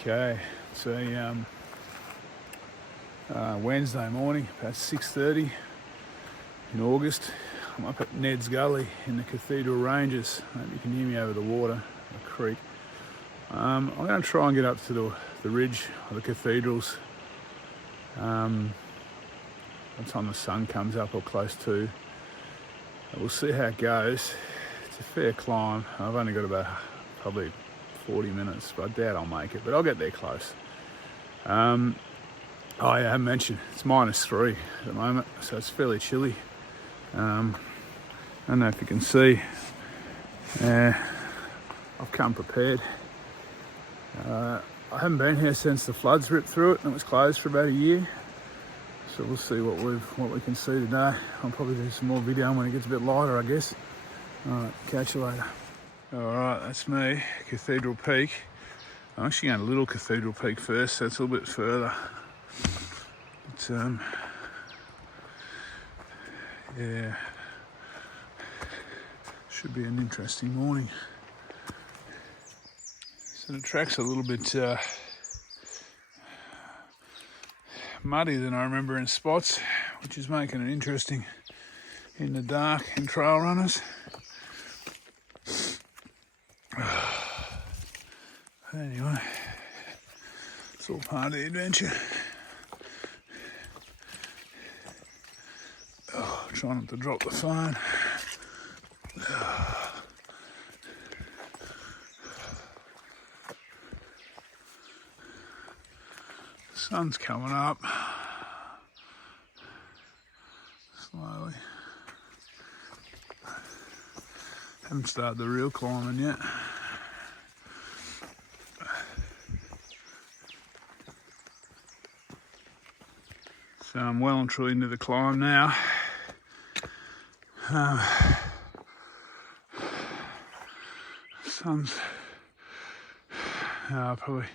Okay, it's a Wednesday morning, about 6:30 in August. I'm up at Ned's Gully in the Cathedral Ranges. Maybe you can hear me over the water, the creek. I'm going to try and get up to the ridge of the cathedrals. By the time the sun comes up or close to, we'll see how it goes. It's a fair climb. I've only got about probably 40 minutes, but I doubt I'll make it, but I'll get there close. Oh yeah, I haven't mentioned, it's -3 at the moment, so it's fairly chilly. I don't know if you can see. I've come prepared. I haven't been here since the floods ripped through it and it was closed for about a year. So we'll see what we can see today. I'll probably do some more video when it gets a bit lighter, I guess. Alright, catch you later. Alright, that's me, Cathedral Peak. I'm actually going to Little Cathedral Peak first, so it's a little bit further. But, yeah, should be an interesting morning. So the track's a little bit muddy than I remember in spots, which is making it interesting in the dark in trail runners. Anyway, it's all part of the adventure. Oh, try not to drop the phone. The sun's coming up slowly. Haven't started the real climbing yet. So I'm well and truly into the climb now. Sun's probably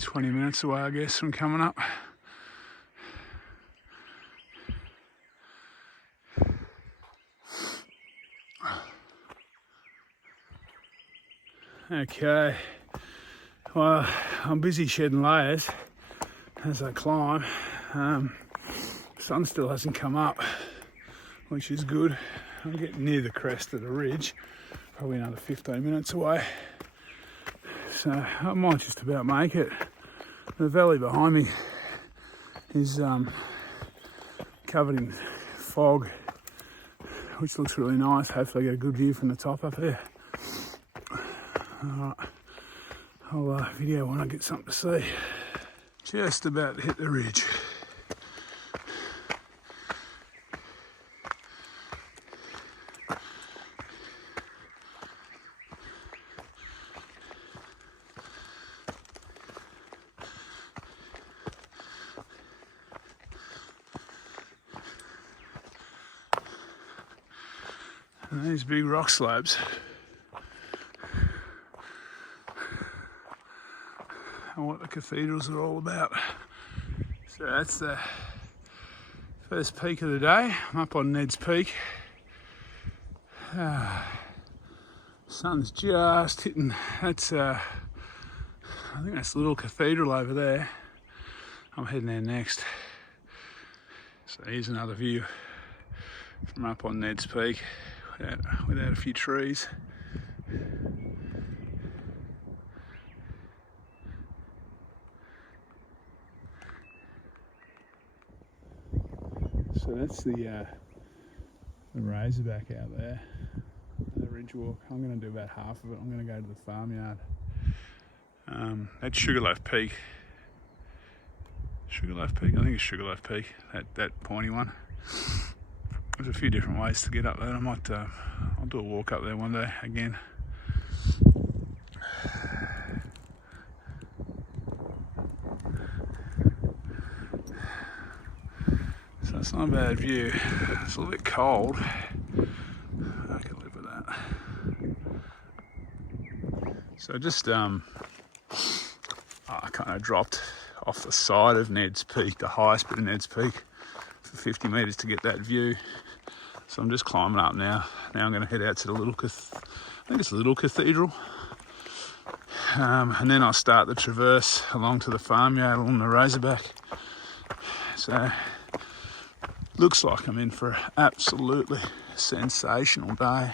20 minutes away, I guess, from coming up. Okay, well, I'm busy shedding layers as I climb. Sun still hasn't come up, which is good. I'm getting near the crest of the ridge, probably another 15 minutes away. So I might just about make it. The valley behind me is covered in fog, which looks really nice. Hopefully I get a good view from the top up there. Alright, I'll video when I get something to see. Just about to hit the ridge. And these big rock slopes are what the cathedrals are all about. So that's the first peak of the day. I'm up on Ned's Peak. Sun's just hitting. That's I think that's Little Cathedral over there. I'm heading there next. So here's another view from up on Ned's Peak without a few trees. So that's the Razorback out there, the ridge walk. I'm going to do about half of it. I'm going to go to the farmyard. That's Sugarloaf Peak. Sugarloaf Peak, I think it's Sugarloaf Peak, that pointy one. There's a few different ways to get up there. I might, I'll do a walk up there one day again. So it's not a bad view. It's a little bit cold. I can live with that. So just I kind of dropped off the side of Ned's Peak, the highest bit of Ned's Peak, for 50 metres to get that view. So I'm just climbing up now. Now I'm going to head out to the Little Cathedral. and then I'll start the traverse along to the farmyard along the Razorback. So looks like I'm in for an absolutely sensational day.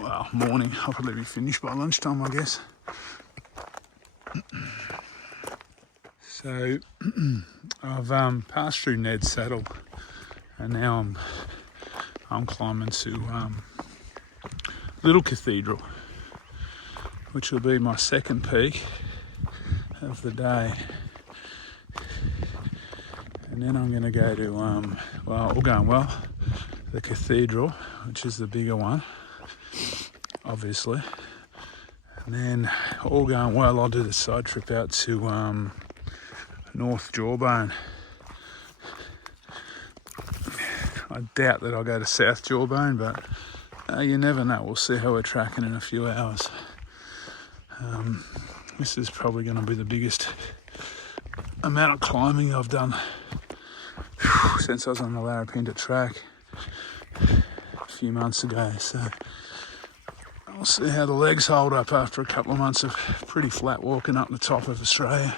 Well, morning. I'll probably be finished by lunchtime, I guess. So I've passed through Ned's Saddle, and now I'm climbing to Little Cathedral, which will be my second peak of the day. And then I'm going to go to, well, all going well, the Cathedral, which is the bigger one, obviously. And then, all going well, I'll do the side trip out to North Jawbone. I doubt that I'll go to South Jawbone, but you never know. We'll see how we're tracking in a few hours. This is probably going to be the biggest amount of climbing I've done since I was on the Larapinta track a few months ago. So I'll see how the legs hold up after a couple of months of pretty flat walking up the top of Australia.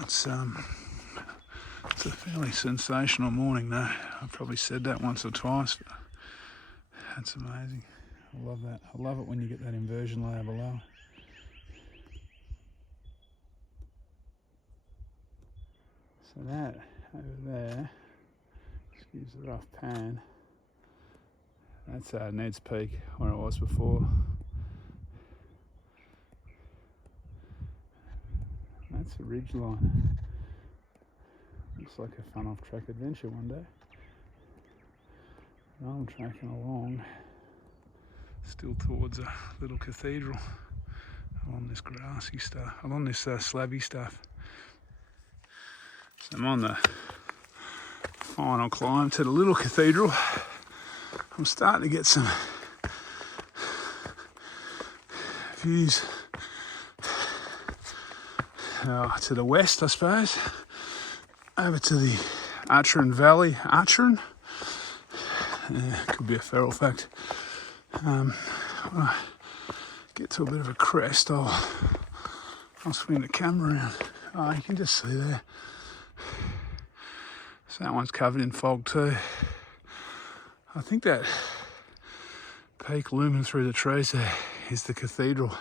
It's a fairly sensational morning though. I've probably said that once or twice, but that's amazing. I love that. I love it when you get that inversion layer below. So that over there, excuse the rough pan, that's Ned's Peak where it was before. That's a ridge line. Looks like a fun off-track adventure one day. And I'm tracking along, still towards a Little Cathedral, along this grassy stuff, along this slabby stuff. So I'm on the final climb to the Little Cathedral. I'm starting to get some views to the west, I suppose, over to the Atchern Valley. Atchern? Could be a feral fact. When I get to a bit of a crest, I'll swing the camera around. Oh, you can just see there. So that one's covered in fog too. I think that peak looming through the trees there is the cathedral.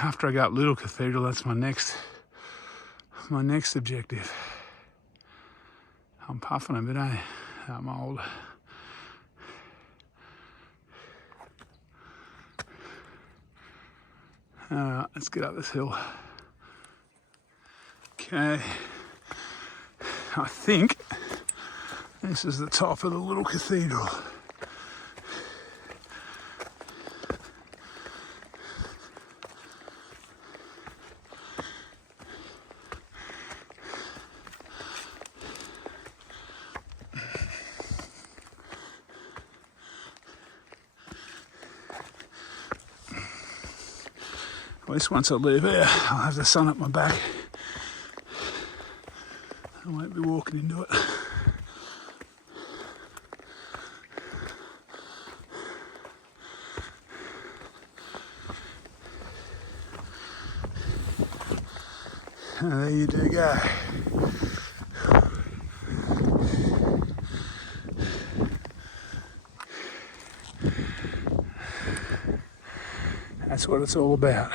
After I go up Little Cathedral, that's my next objective. I'm puffing a bit, eh? I'm old. Alright, let's get up this hill. Okay. I think this is the top of the Little Cathedral. At least once I leave here, I'll have the sun up my back. I won't be walking into it. And there you do go. That's what it's all about.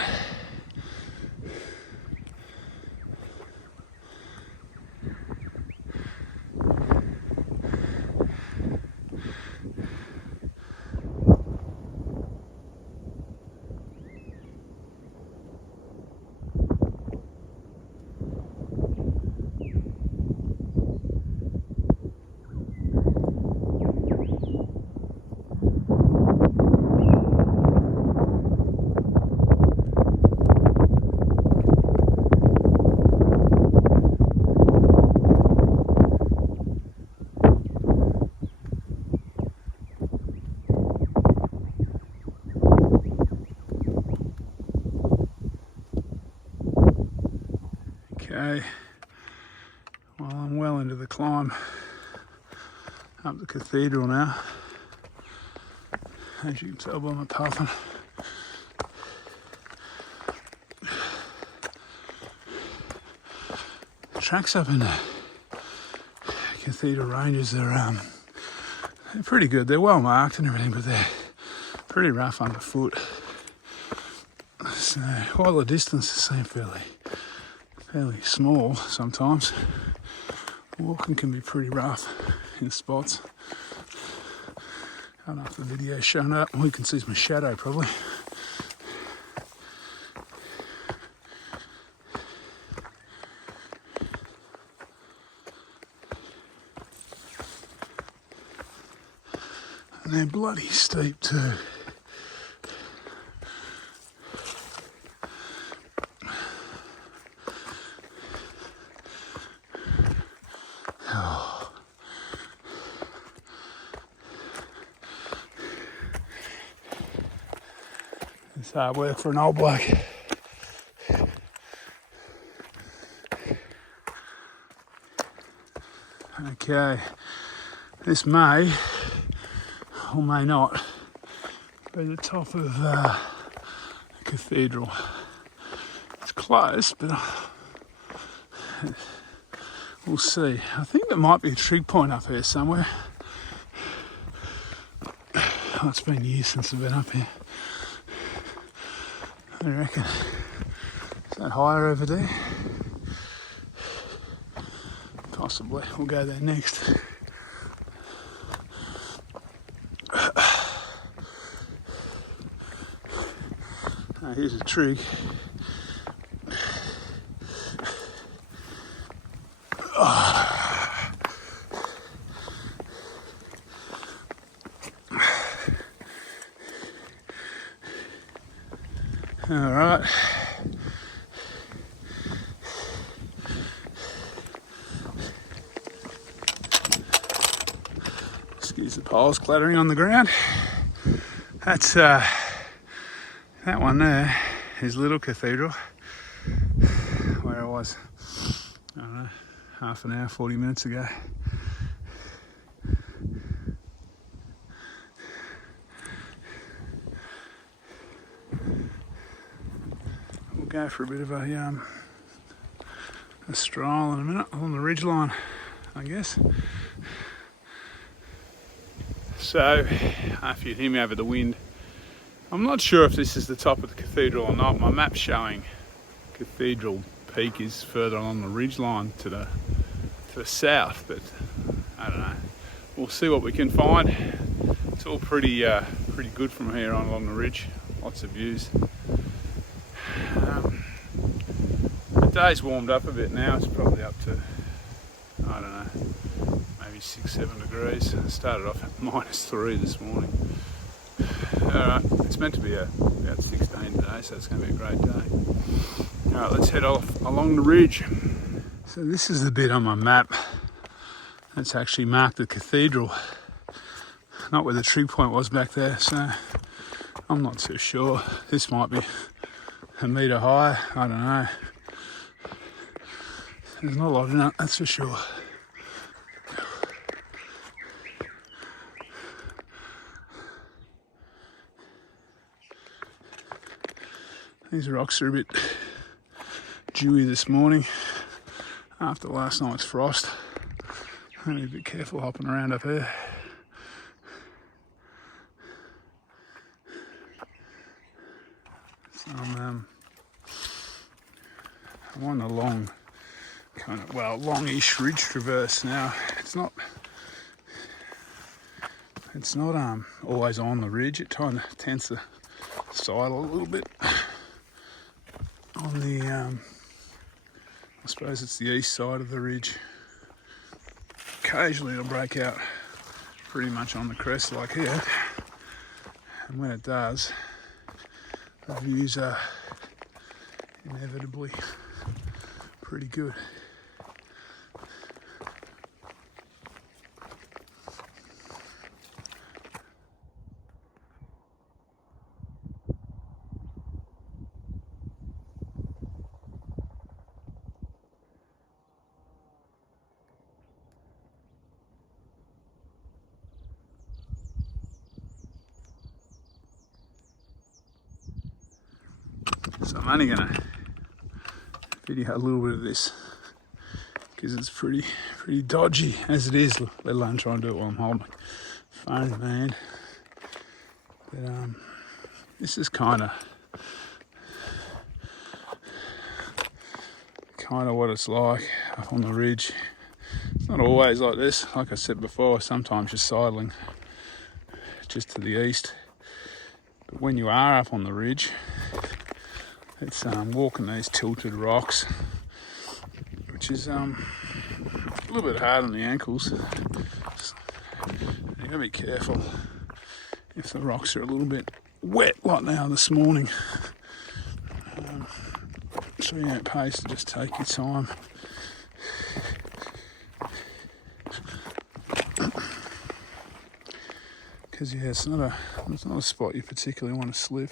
Okay, well, I'm well into the climb up the cathedral now. As you can tell by my puffing, tracks up in the Cathedral Ranges are they're pretty good. They're well marked and everything, but they're pretty rough underfoot. So while the distances seem fairly small sometimes, walking can be pretty rough in spots. I don't know if the video's showing up. All you can see is my shadow probably. And they're bloody steep too. Oh. It's hard work for an old bloke. Okay, this may or may not be the top of the Cathedral. It's close, but we'll see. I think there might be a trig point up here somewhere. Oh, it's been years since I've been up here. I reckon. Is that higher over there? Possibly. We'll go there next. Here's a trig. All right. Excuse the poles clattering on the ground. That's that one there is Little Cathedral, where I was, I don't know, half an hour, 40 minutes ago. We'll go for a bit of a stroll in a minute along the ridgeline, I guess. So, if you hear me over the wind, I'm not sure if this is the top of the cathedral or not. My map's showing Cathedral Peak is further along the ridgeline to the south, but I don't know. We'll see what we can find. It's all pretty good from here on along the ridge. Lots of views. The day's warmed up a bit now. It's probably up to, I don't know, maybe 6-7 degrees. It started off at -3 this morning. Alright, it's meant to be about 16 today, so it's going to be a great day. Alright, let's head off along the ridge. So this is the bit on my map that's actually marked the cathedral, not where the trig point was back there, so I'm not too sure. This might be a metre higher, I don't know. There's not a lot in it, that's for sure. These rocks are a bit dewy this morning after last night's frost. I need to be careful hopping around up here. So I'm on a long, longish ridge traverse now. It's not always on the ridge. It kind of tends to sidle a little bit. On the, I suppose it's the east side of the ridge. Occasionally it'll break out pretty much on the crest like here. And when it does, the views are inevitably pretty good. So I'm only going to video a little bit of this because it's pretty dodgy as it is, let alone trying to do it while I'm holding my phone in my hand. But this is kind of what it's like up on the ridge. It's not always like this. Like I said before, sometimes you're sidling just to the east. But when you are up on the ridge, it's walking these tilted rocks, which is a little bit hard on the ankles. You gotta be careful if the rocks are a little bit wet like they are this morning. So yeah, it pays to just take your time. Because yeah, it's not a spot you particularly want to slip.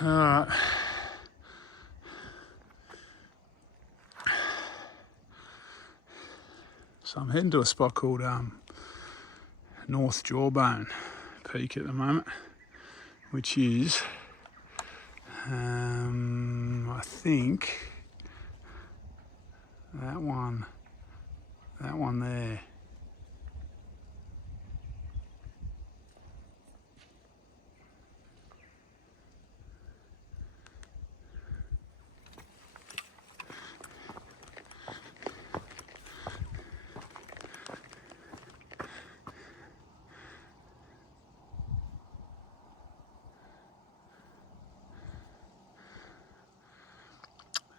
Alright. So I'm heading to a spot called North Jawbone Peak at the moment, which is, I think, that one there.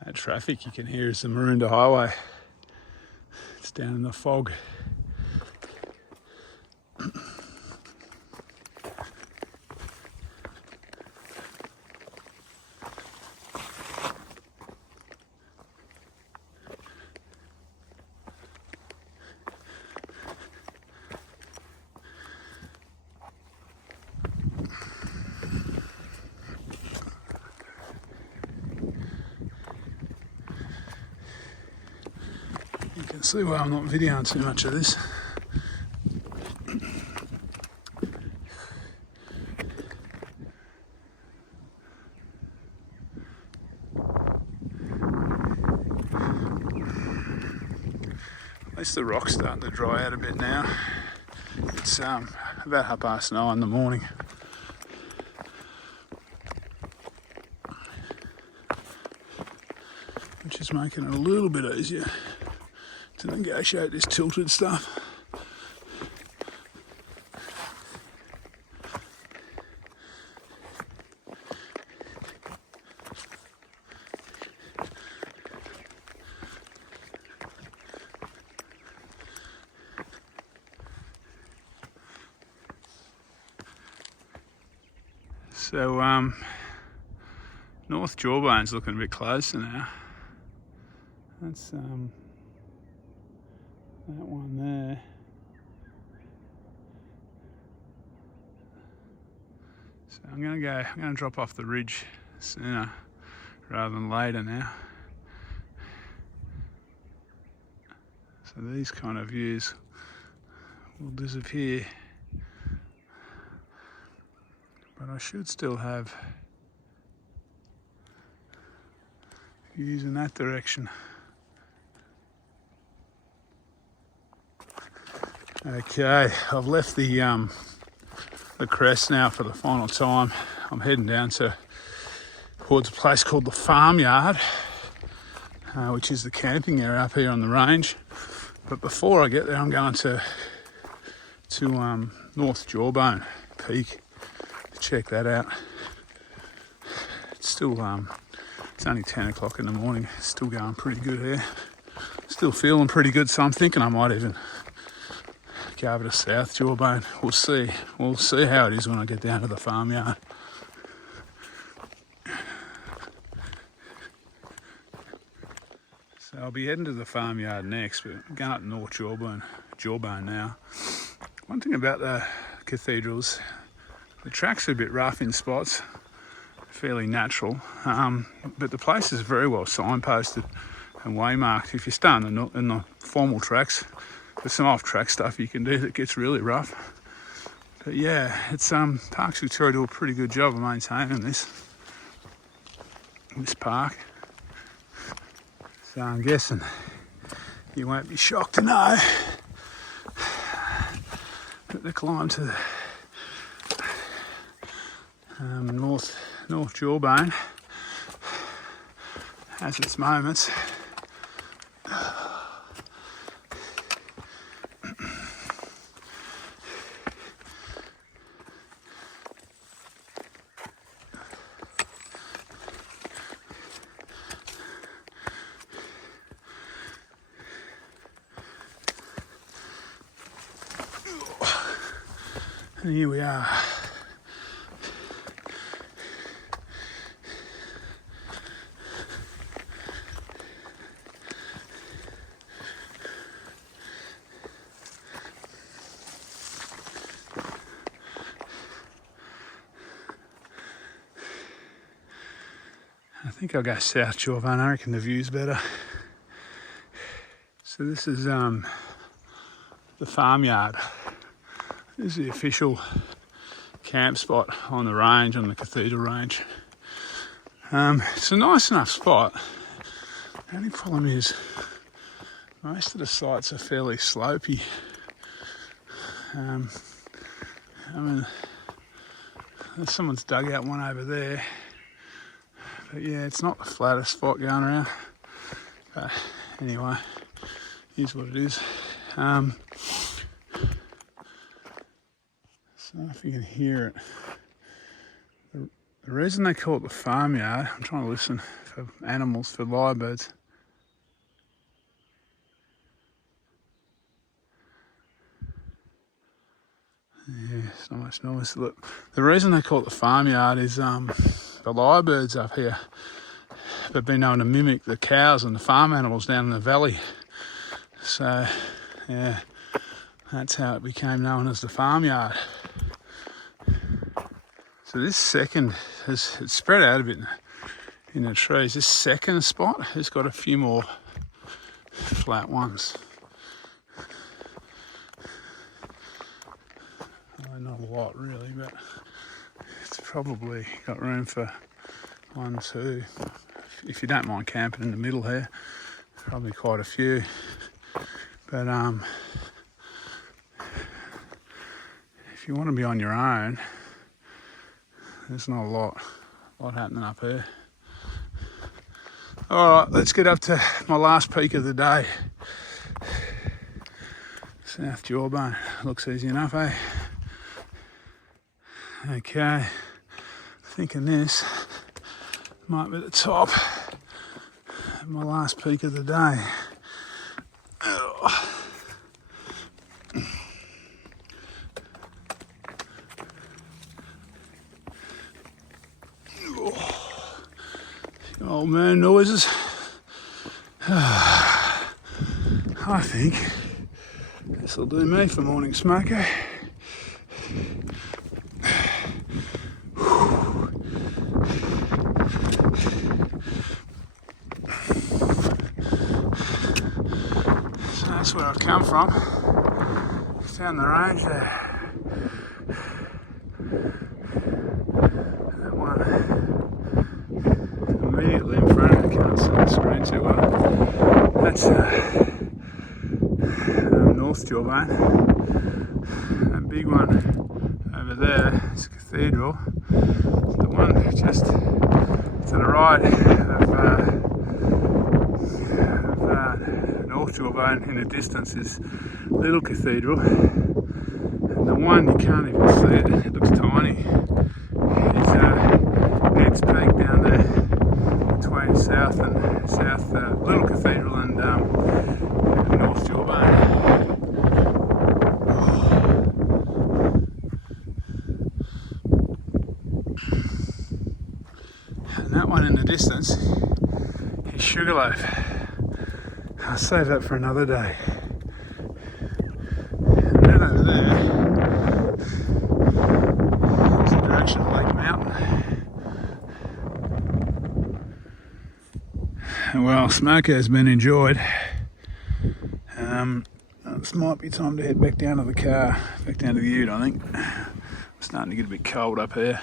That traffic you can hear is the Maroondah Highway. It's down in the fog. You can see why I'm not videoing too much of this. At least the rock's starting to dry out a bit now. It's about 9:30 in the morning. Which is making it a little bit easier to negotiate this tilted stuff. So North Jawbone's looking a bit closer now. That's that one there. So I'm gonna drop off the ridge sooner rather than later now. So these kind of views will disappear. But I should still have views in that direction. Okay, I've left the crest now for the final time. I'm heading down towards a place called the Farmyard, which is the camping area up here on the range. But before I get there, I'm going to North Jawbone Peak. Check that out. It's still it's only 10 o'clock in the morning. It's still going pretty good here. Still feeling pretty good, so I'm thinking I might even go over to South Jawbone. We'll see how it is when I get down to the Farmyard. So I'll be heading to the Farmyard next, but I'm going up North Jawbone now. One thing about the cathedrals, the track's a bit rough in spots. fairly natural. But the place is very well signposted and waymarked. If you stay in the formal tracks, there's some off-track stuff you can do that gets really rough. But yeah, it's Parks Victoria do a pretty good job of maintaining this park. So I'm guessing you won't be shocked to know that the climb to the North Jawbone has its moments. And here we are. I think I'll go South Jawbone. I reckon the view's better. So this is the farmyard. This is the official camp spot on the range, on the Cathedral range. It's a nice enough spot. The only problem is most of the sites are fairly slopey. I mean, someone's dug out one over there. But yeah, it's not the flattest spot going around. But anyway, here's what it is. So if you can hear it, the reason they call it the farmyard, I'm trying to listen for animals, for lyrebirds. Yeah, it's not much noise. Look, the reason they call it the farmyard is the lyrebirds up here have been known to mimic the cows and the farm animals down in the valley. So yeah, that's how it became known as the farmyard. So this second it's spread out a bit in the trees. This second spot has got a few more flat ones. Not a lot really, but it's probably got room for 1, 2. If you don't mind camping in the middle here, probably quite a few. But if you want to be on your own, there's not a lot happening up here. All right, let's get up to my last peak of the day. South Jawbone. Looks easy enough, eh? Okay, thinking this might be the top of my last peak of the day. Old man noises. I think this will do me for morning smoker. That's where I've come from. It's down the range there. That one immediately in front of me, I can't see the screen too well. That's North Jawbone. That big one over there is Cathedral. The one just to the right of North Jawbone in the distance is Little Cathedral, and the one you can't even see it looks tiny, is Ned's Peak down there between Little Cathedral and North Jawbone. And that one in the distance is Sugarloaf. I'll save that for another day. And then over there is the direction of Lake Mountain. Well, smoke has been enjoyed. This might be time to head back down to the car, back down to the ute, I think. It's starting to get a bit cold up here.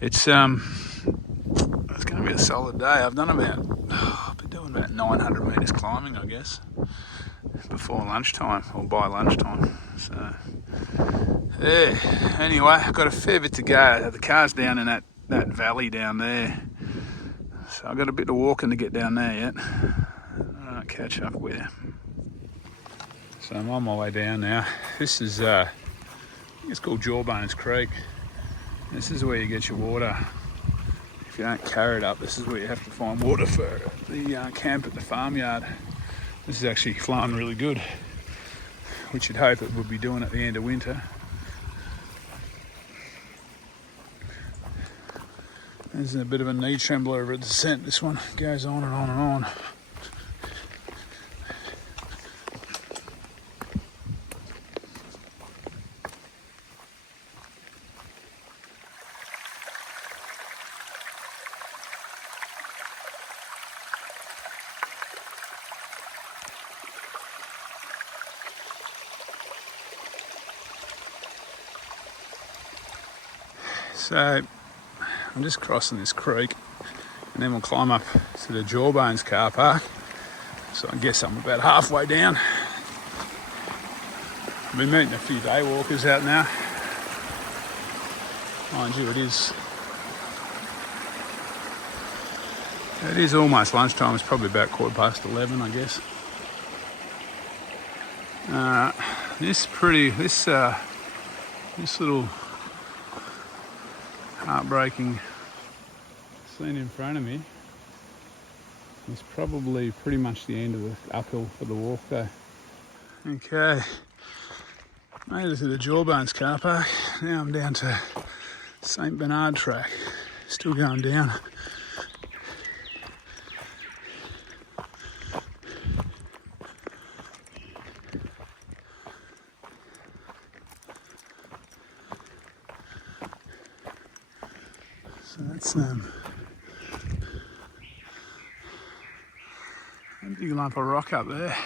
It's going to be a solid day. I've been doing about 900 metres climbing, I guess, before lunchtime, or by lunchtime. So, yeah. Anyway, I've got a fair bit to go. The car's down in that valley down there. So I've got a bit of walking to get down there yet. I'll catch up with you. So I'm on my way down now. This is, I think it's called Jawbone's Creek. This is where you get your water. If you don't carry it up, this is where you have to find water for the camp at the farmyard. This is actually flowing really good, which you'd hope it would be doing at the end of winter. There's a bit of a knee trembler over a descent. This one goes on and on and on. So I'm just crossing this creek and then we'll climb up to the Jawbones car park. So I guess I'm about halfway down. I've been meeting a few day walkers out now. Mind you, it is almost lunchtime. It's probably about 11:15, I guess. This little heartbreaking scene in front of me is probably pretty much the end of the uphill for the walk though. Okay, made it to the Jawbones car park. Now I'm down to St Bernard track, still going down. So that's a big lump of rock up there.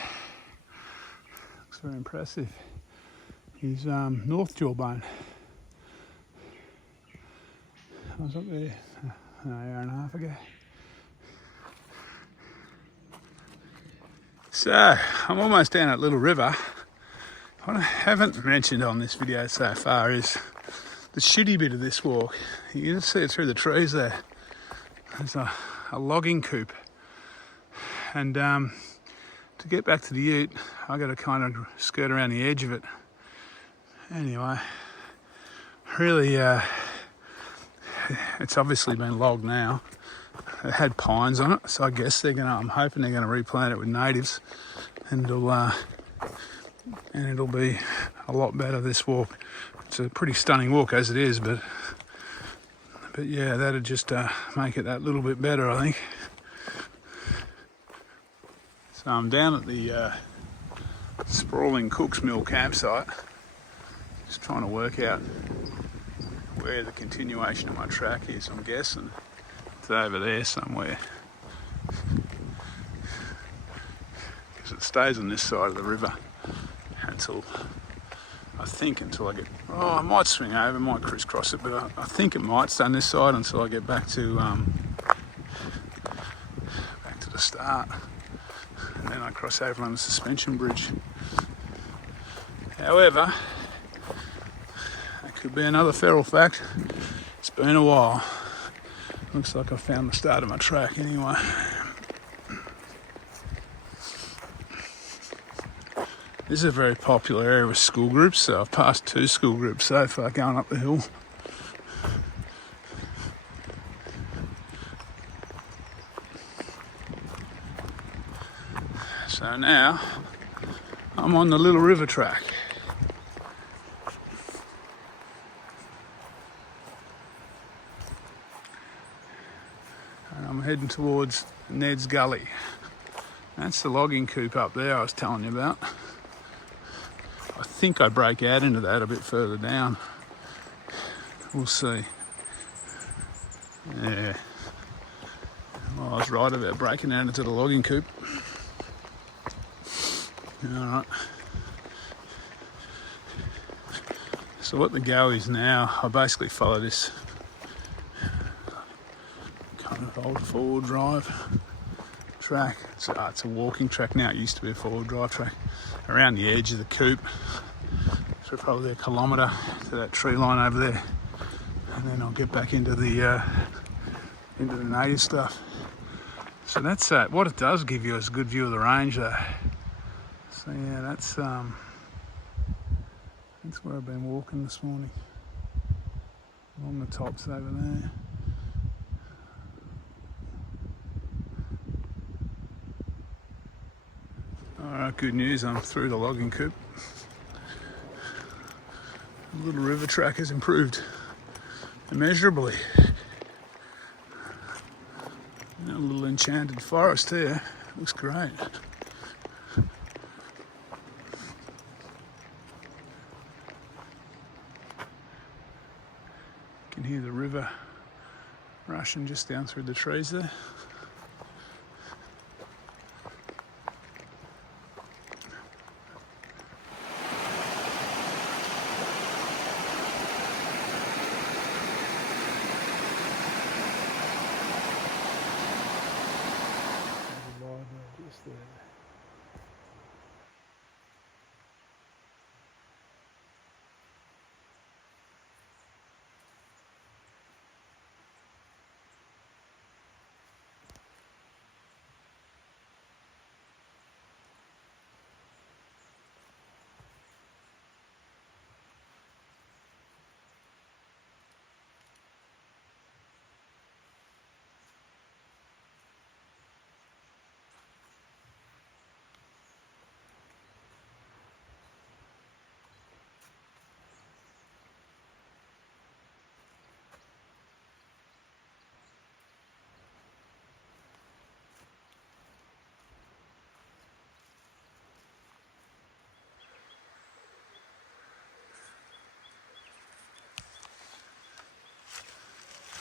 Looks very impressive. He's North Jawbone. I was up there an hour and a half ago. So I'm almost down at Little River. What I haven't mentioned on this video so far is the shitty bit of this walk. You can see it through the trees there. There's a logging coop. And to get back to the ute, I've got to kind of skirt around the edge of it. Anyway, really, it's obviously been logged now. It had pines on it, so I guess I'm hoping they're gonna replant it with natives, and it'll be a lot better this walk. It's a pretty stunning walk as it is, but yeah, that'd just make it that little bit better, I think. So I'm down at the sprawling Cook's Mill campsite, just trying to work out where the continuation of my track is. I'm guessing it's over there somewhere, because it stays on this side of the river until I get, I might swing over, might crisscross it, but I think it might stay on this side until I get back to the start, and then I cross over on the suspension bridge. However, that could be another feral fact. It's been a while. Looks like I found the start of my track anyway. This is a very popular area with school groups, so I've passed 2 school groups so far going up the hill. So now I'm on the Little River track. And I'm heading towards Ned's Gully. That's the logging coop up there I was telling you about. I think I break out into that a bit further down. We'll see. Yeah. Well, was right about breaking out into the logging coop. Alright. So what the go is now, I basically follow this kind of old four-wheel drive track. It's a walking track now. It used to be a four-wheel drive track. Around the edge of the coop. So probably a kilometre to that tree line over there. And then I'll get back into the native stuff. So that's what it does give you is a good view of the range though. So yeah, that's where I've been walking this morning. Along the tops over there. Alright, good news, I'm through the logging coop. The little river track has improved immeasurably. A little enchanted forest here. Looks great. You can hear the river rushing just down through the trees there.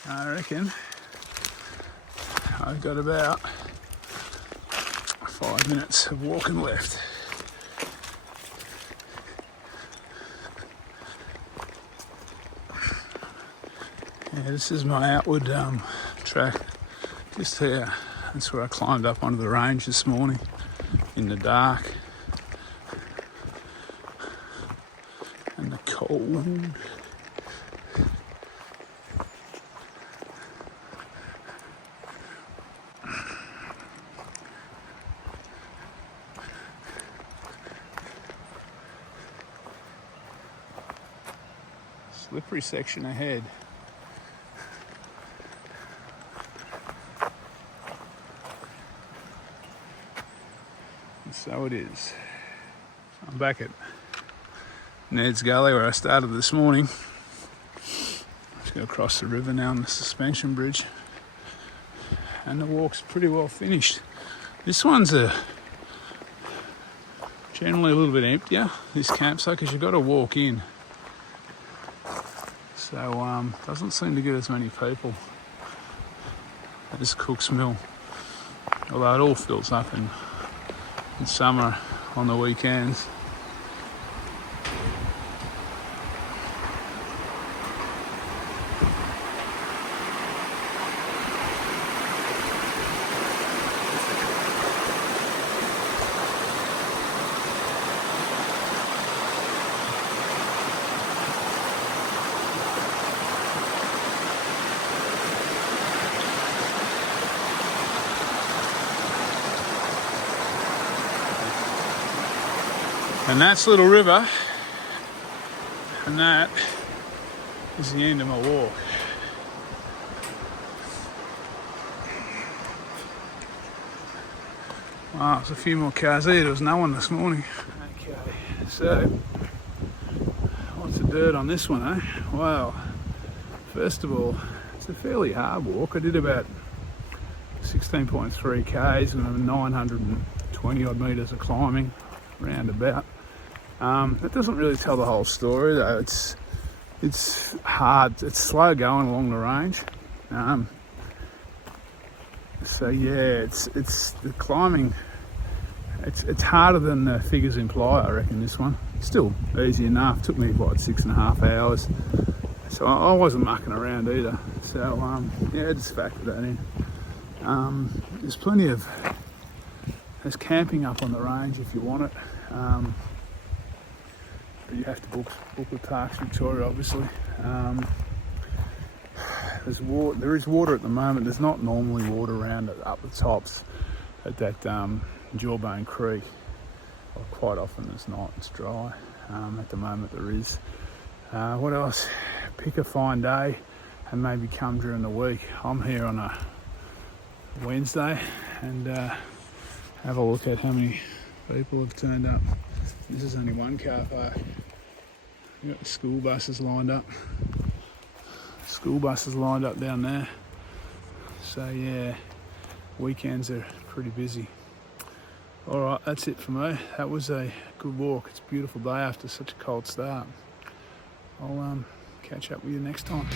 I reckon I've got about 5 minutes of walking left. Yeah, this is my outward track just here. That's where I climbed up onto the range this morning in the dark and the cold. Slippery section ahead. And so it is. I'm back at Ned's Gully where I started this morning. Just go across the river now on the suspension bridge. And the walk's pretty well finished. This one's generally a little bit emptier, this campsite, because you've got to walk in. So doesn't seem to get as many people as Cook's Mill, although it all fills up in summer on the weekends. And that's Little River, and that is the end of my walk. Wow, there's a few more cars here. There was no one this morning. Okay, so what's the dirt on this one, eh? Wow. First of all, it's a fairly hard walk. I did about 16.3 k's and 920 odd metres of climbing, round about. It doesn't really tell the whole story though. It's hard, it's slow going along the range. So yeah, it's the climbing. It's harder than the figures imply, I reckon, this one. Still easy enough. Took me, what, 6.5 hours. So I wasn't mucking around either. So yeah, just factor that in. There's plenty of... There's camping up on the range if you want it. But you have to book with Parks Victoria, obviously. There is water at the moment. There's not normally water around up the tops at that Jawbone Creek. Well, quite often there's not. It's dry. At the moment there is. What else? Pick a fine day and maybe come during the week. I'm here on a Wednesday, and have a look at how many people have turned up. This is only one car park. We've got the school buses lined up. School buses lined up down there. So yeah, weekends are pretty busy. Alright, that's it for me. That was a good walk. It's a beautiful day after such a cold start. I'll catch up with you next time.